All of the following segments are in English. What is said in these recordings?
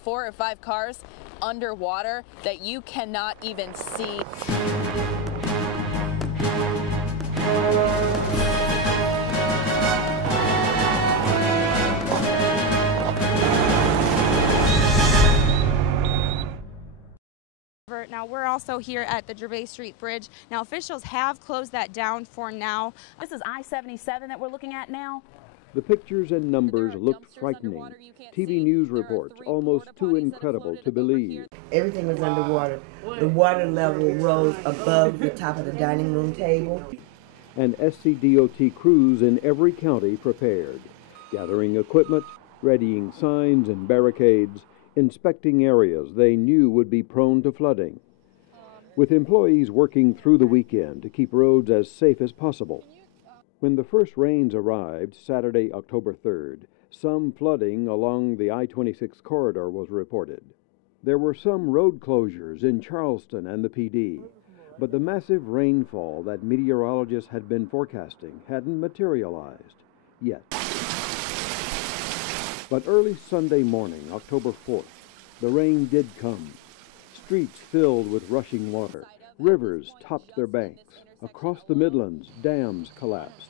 4 or 5 cars underwater that you cannot even see. Now we're also here at the Gervais Street Bridge. Now officials have closed that down for now. This is I-77 that we're looking at now. The pictures and numbers looked frightening. TV news reports almost too incredible to believe. Everything was underwater. The water level rose above the top of the dining room table. And SCDOT crews in every county prepared, gathering equipment, readying signs and barricades, inspecting areas they knew would be prone to flooding, with employees working through the weekend to keep roads as safe as possible. When the first rains arrived Saturday, October 3rd, some flooding along the I-26 corridor was reported. There were some road closures in Charleston and the PD, but the massive rainfall that meteorologists had been forecasting hadn't materialized yet. But early Sunday morning, October 4th, the rain did come. Streets filled with rushing water. Rivers topped their banks. Across the Midlands, dams collapsed.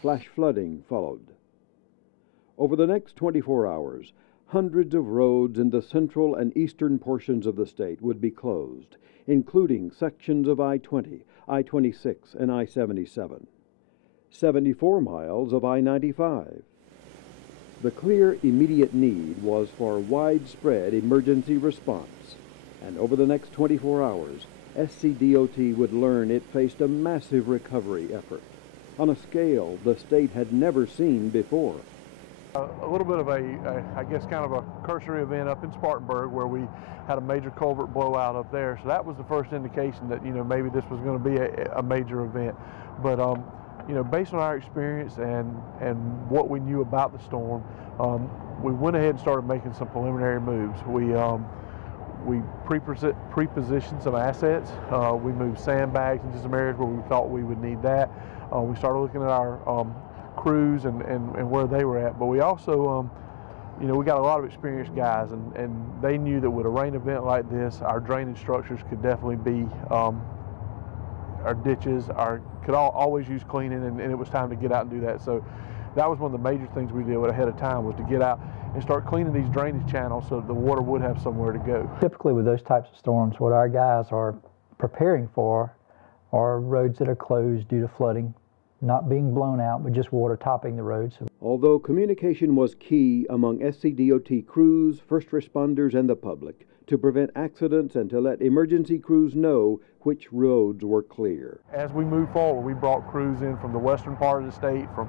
Flash flooding followed. Over the next 24 hours, hundreds of roads in the central and eastern portions of the state would be closed, including sections of I-20, I-26, and I-77. 74 miles of I-95. The clear immediate need was for widespread emergency response, and over the next 24 hours, SCDOT would learn it faced a massive recovery effort on a scale the state had never seen before. A little bit of I guess kind of a cursory event up in Spartanburg where we had a major culvert blowout up there. So that was the first indication that, maybe this was going to be a major event. But, based on our experience and what we knew about the storm, we went ahead and started making some preliminary moves. We pre-positioned some assets. We moved sandbags into some areas where we thought we would need that. We started looking at our crews and where they were at. But we also, we got a lot of experienced guys, and they knew that with a rain event like this, our drainage structures could definitely be, our ditches, could always use cleaning, and it was time to get out and do that. So that was one of the major things we did ahead of time, was to get out and start cleaning these drainage channels so that the water would have somewhere to go. Typically with those types of storms, what our guys are preparing for are roads that are closed due to flooding, not being blown out, but just water topping the roads. Although communication was key among SCDOT crews, first responders, and the public to prevent accidents and to let emergency crews know which roads were clear. As we move forward, we brought crews in from the western part of the state, from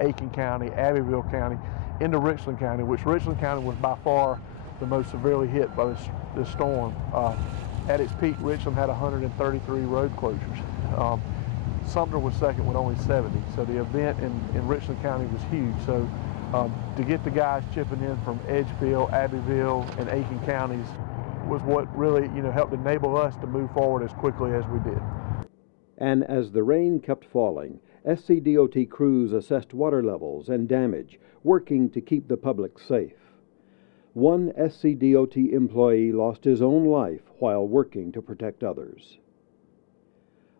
Aiken County, Abbeville County, into Richland County, which Richland County was by far the most severely hit by this storm. At its peak, Richland had 133 road closures. Sumter was second with only 70, so the event in Richland County was huge. So to get the guys chipping in from Edgefield, Abbeville, and Aiken counties was what really helped enable us to move forward as quickly as we did. And as the rain kept falling, SCDOT crews assessed water levels and damage, working to keep the public safe. One SCDOT employee lost his own life while working to protect others.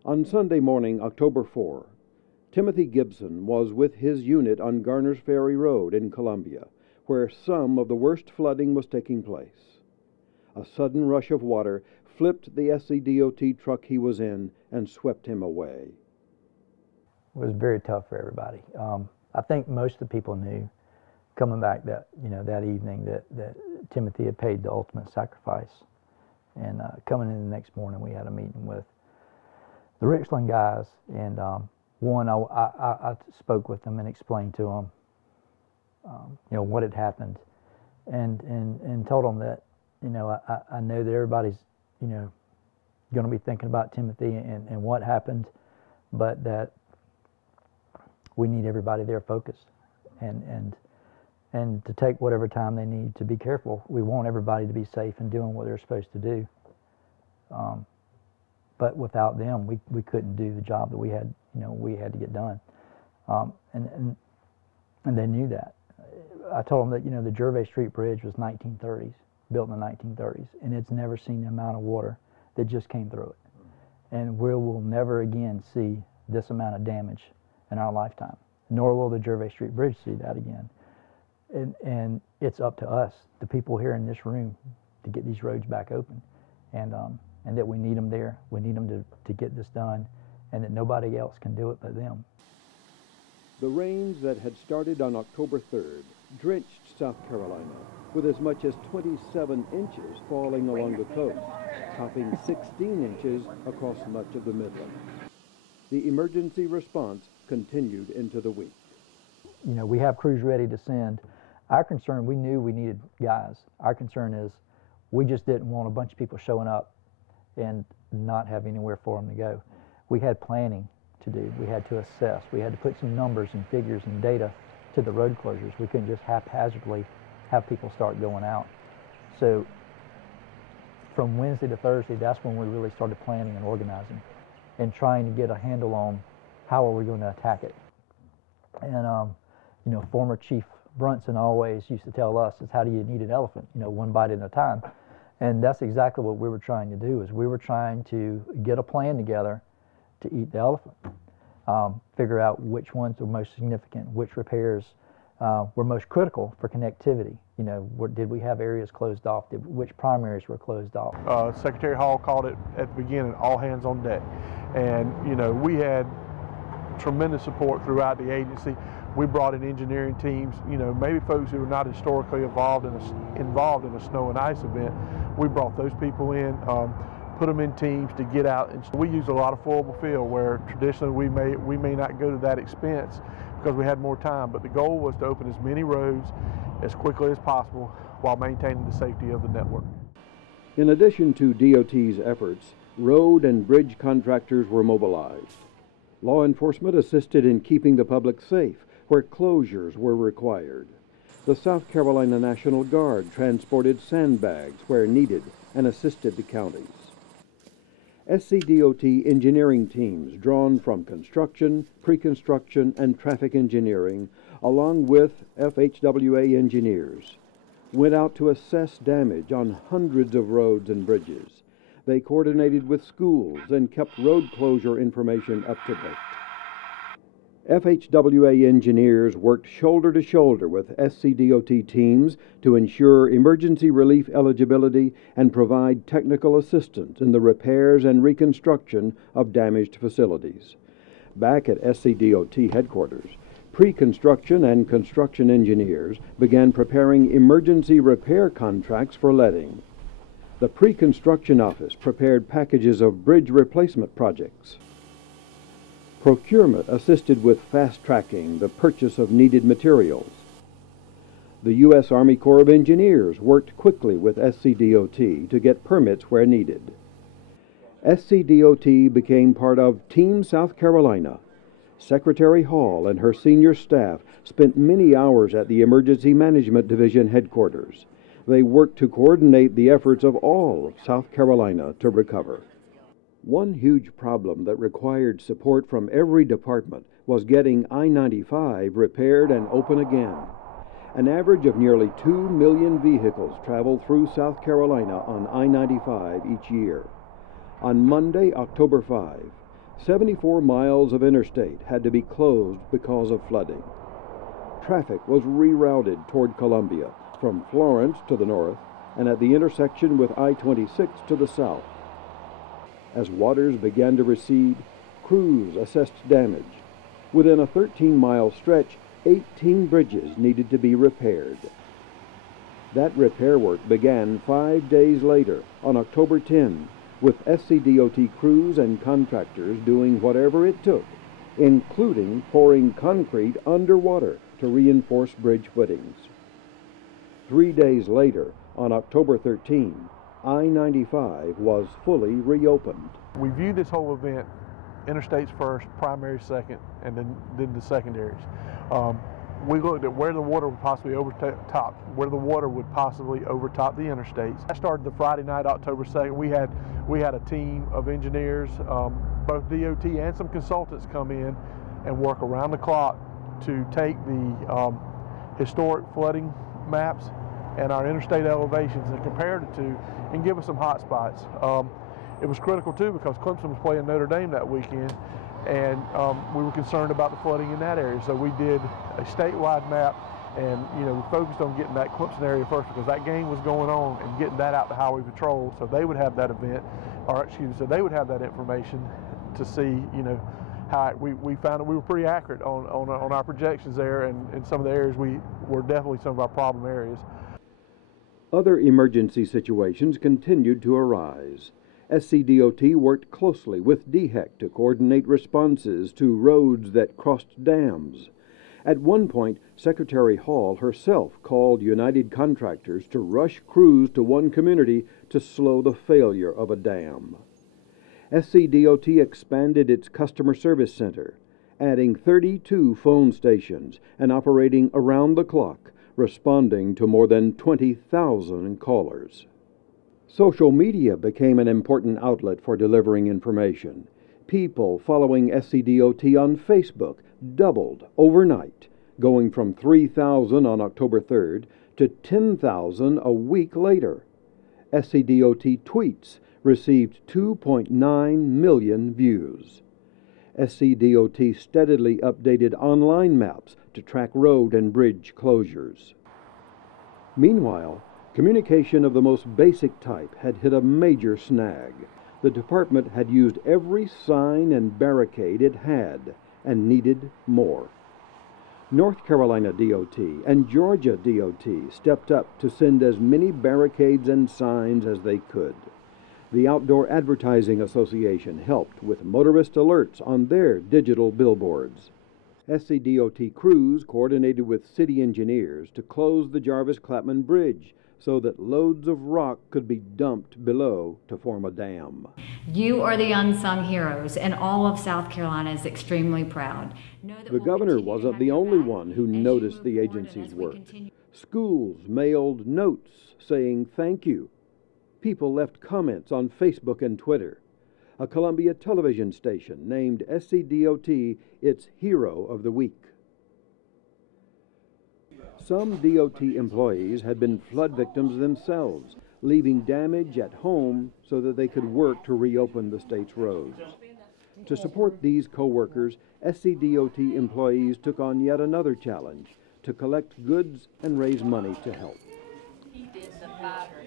On Sunday morning, October 4, Timothy Gibson was with his unit on Garner's Ferry Road in Columbia, where some of the worst flooding was taking place. A sudden rush of water flipped the SCDOT truck he was in and swept him away. It was very tough for everybody. I think most of the people knew coming back that evening that Timothy had paid the ultimate sacrifice. And coming in the next morning, we had a meeting with the Richland guys, and I spoke with them and explained to them, what had happened, and told them that, I know that everybody's, going to be thinking about Timothy and what happened, but that we need everybody there focused and to take whatever time they need to be careful. We want everybody to be safe and doing what they're supposed to do. But without them, we couldn't do the job that we had to get done. And they knew that. I told them that, the Gervais Street Bridge was 1930s. built in the 1930s, and it's never seen the amount of water that just came through it. And we will never again see this amount of damage in our lifetime, nor will the Gervais Street Bridge see that again. And it's up to us, the people here in this room, to get these roads back open, and that we need them there. We need them to get this done, and that nobody else can do it but them. The rains that had started on October 3rd drenched South Carolina, with as much as 27 inches falling along the coast, topping 16 inches across much of the Midland. The emergency response continued into the week. You know, we have crews ready to send. Our concern, we knew we needed guys. Our concern is we just didn't want a bunch of people showing up and not have anywhere for them to go. We had planning to do. We had to assess. We had to put some numbers and figures and data to the road closures. We couldn't just haphazardly have people start going out. So from Wednesday to Thursday, that's when we really started planning and organizing and trying to get a handle on how are we going to attack it. And you know, former Chief Brunson always used to tell us is, how do you eat an elephant? You know, one bite at a time. And that's exactly what we were trying to do, is we were trying to get a plan together to eat the elephant. Figure out which ones were most significant, which repairs were most critical for connectivity. You know, did we have areas closed off? Which primaries were closed off? Secretary Hall called it at the beginning, all hands on deck. And, you know, we had tremendous support throughout the agency. We brought in engineering teams, you know, maybe folks who were not historically involved in a snow and ice event. We brought those people in, put them in teams to get out. And we used a lot of flowable fill, where traditionally we may not go to that expense because we had more time, but the goal was to open as many roads as quickly as possible while maintaining the safety of the network. In addition to DOT's efforts, road and bridge contractors were mobilized. Law enforcement assisted in keeping the public safe where closures were required. The South Carolina National Guard transported sandbags where needed and assisted the counties. SCDOT engineering teams drawn from construction, pre-construction, and traffic engineering, along with FHWA engineers, went out to assess damage on hundreds of roads and bridges. They coordinated with schools and kept road closure information up to date. FHWA engineers worked shoulder to shoulder with SCDOT teams to ensure emergency relief eligibility and provide technical assistance in the repairs and reconstruction of damaged facilities. Back at SCDOT headquarters, pre-construction and construction engineers began preparing emergency repair contracts for letting. The pre-construction office prepared packages of bridge replacement projects. Procurement assisted with fast-tracking the purchase of needed materials. The U.S. Army Corps of Engineers worked quickly with SCDOT to get permits where needed. SCDOT became part of Team South Carolina. Secretary Hall and her senior staff spent many hours at the Emergency Management Division headquarters. They worked to coordinate the efforts of all of South Carolina to recover. One huge problem that required support from every department was getting I-95 repaired and open again. An average of nearly 2 million vehicles travel through South Carolina on I-95 each year. On Monday, October 5, 74 miles of interstate had to be closed because of flooding. Traffic was rerouted toward Columbia, from Florence to the north, and at the intersection with I-26 to the south. As waters began to recede, crews assessed damage. Within a 13-mile stretch, 18 bridges needed to be repaired. That repair work began 5 days later, on October 10, with SCDOT crews and contractors doing whatever it took, including pouring concrete underwater to reinforce bridge footings. 3 days later, on October 13, I-95 was fully reopened. We view this whole event, interstates first, primaries second, and then the secondaries. We looked at where the water would possibly overtop the interstates. I started the Friday night, October 2nd. We had a team of engineers, both DOT and some consultants, come in and work around the clock to take the historic flooding maps and our interstate elevations and compare the two and give us some hot spots. It was critical too because Clemson was playing Notre Dame that weekend, and we were concerned about the flooding in that area. So we did a statewide map, and we focused on getting that Clemson area first because that game was going on, and getting that out to Highway Patrol so they would have that event, or excuse me, so they would have that information to see, how we found that we were pretty accurate on our projections there, and in some of the areas we were definitely some of our problem areas. Other emergency situations continued to arise. SCDOT worked closely with DHEC to coordinate responses to roads that crossed dams. At one point, Secretary Hall herself called United Contractors to rush crews to one community to slow the failure of a dam. SCDOT expanded its customer service center, adding 32 phone stations and operating around the clock, responding to more than 20,000 callers. Social media became an important outlet for delivering information. People following SCDOT on Facebook doubled overnight, going from 3,000 on October 3rd to 10,000 a week later. SCDOT tweets received 2.9 million views. SCDOT steadily updated online maps to track road and bridge closures. Meanwhile, communication of the most basic type had hit a major snag. The department had used every sign and barricade it had and needed more. North Carolina DOT and Georgia DOT stepped up to send as many barricades and signs as they could. The Outdoor Advertising Association helped with motorist alerts on their digital billboards. SCDOT crews coordinated with city engineers to close the Jarvis-Clapman Bridge so that loads of rock could be dumped below to form a dam. You are the unsung heroes, and all of South Carolina is extremely proud. The governor wasn't the only one who noticed the agency's work. Schools mailed notes saying thank you. People left comments on Facebook and Twitter. A Columbia television station named SCDOT its Hero of the Week. Some DOT employees had been flood victims themselves, leaving damage at home so that they could work to reopen the state's roads. To support these co-workers, SCDOT employees took on yet another challenge: to collect goods and raise money to help.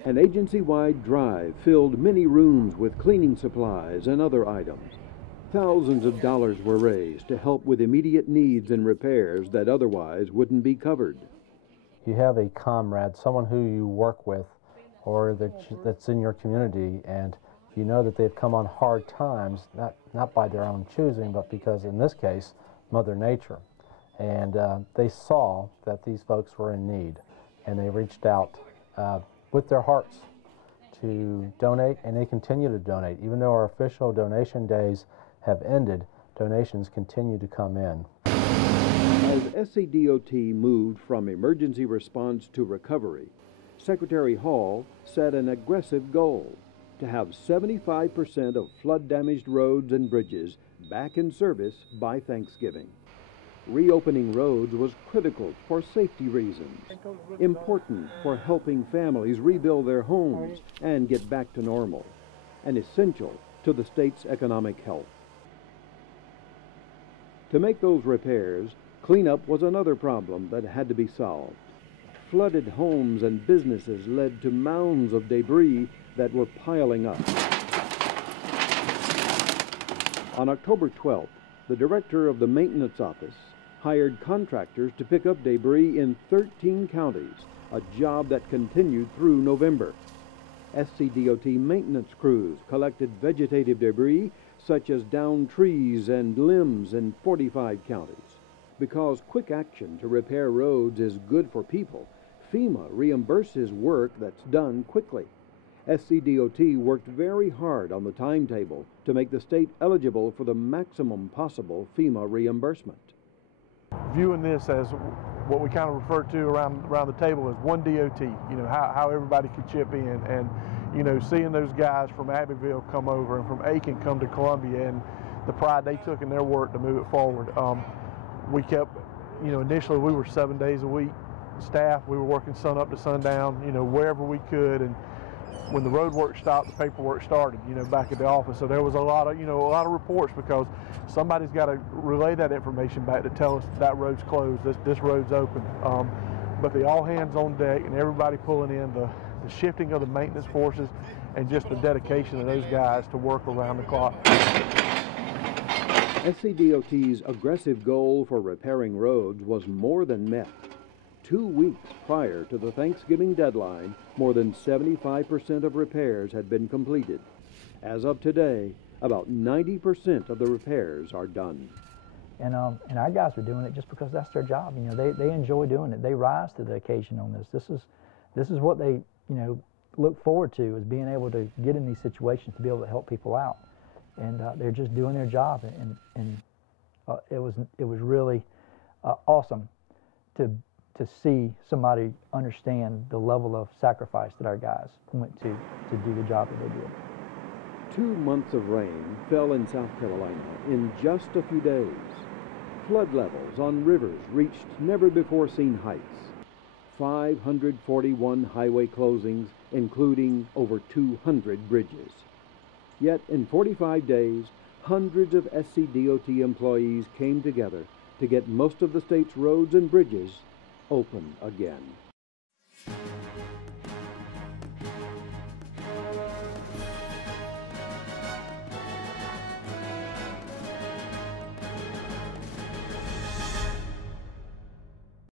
An agency-wide drive filled many rooms with cleaning supplies and other items. Thousands of dollars were raised to help with immediate needs and repairs that otherwise wouldn't be covered. You have a comrade, someone who you work with or that's in your community, and you know that they've come on hard times, not by their own choosing, but because, in this case, Mother Nature. And they saw that these folks were in need, and they reached out with their hearts to donate, and they continue to donate. Even though our official donation days have ended, donations continue to come in. As SCDOT moved from emergency response to recovery, Secretary Hall set an aggressive goal: to have 75% of flood-damaged roads and bridges back in service by Thanksgiving. Reopening roads was critical for safety reasons, important for helping families rebuild their homes and get back to normal, and essential to the state's economic health. To make those repairs, cleanup was another problem that had to be solved. Flooded homes and businesses led to mounds of debris that were piling up. On October 12th, the director of the maintenance office hired contractors to pick up debris in 13 counties, a job that continued through November. SCDOT maintenance crews collected vegetative debris such as downed trees and limbs in 45 counties. Because quick action to repair roads is good for people, FEMA reimburses work that's done quickly. SCDOT worked very hard on the timetable to make the state eligible for the maximum possible FEMA reimbursement. Viewing this as what we kind of refer to around the table as one DOT, how everybody could chip in, and seeing those guys from Abbeville come over and from Aiken come to Columbia, and the pride they took in their work to move it forward. We kept, initially we were 7 days a week staff, we were working sun up to sundown, you know, wherever we could. And when the road work stopped, the paperwork started, you know, back at the office. So there was a lot of reports, because somebody's got to relay that information back to tell us that road's closed, this road's open. But the all hands on deck and everybody pulling in, the shifting of the maintenance forces, and just the dedication of those guys to work around the clock. SCDOT's aggressive goal for repairing roads was more than met. 2 weeks prior to the Thanksgiving deadline, more than 75% of repairs had been completed. As of today, about 90% of the repairs are done. And our guys are doing it just because that's their job. You know, they enjoy doing it. They rise to the occasion on this. This is what they, you know, look forward to, is being able to get in these situations to be able to help people out. And they're just doing their job. And it was really awesome to see somebody understand the level of sacrifice that our guys went to do the job that they did. 2 months of rain fell in South Carolina in just a few days. Flood levels on rivers reached never-before-seen heights. 541 highway closings, including over 200 bridges. Yet in 45 days, hundreds of SCDOT employees came together to get most of the state's roads and bridges open again.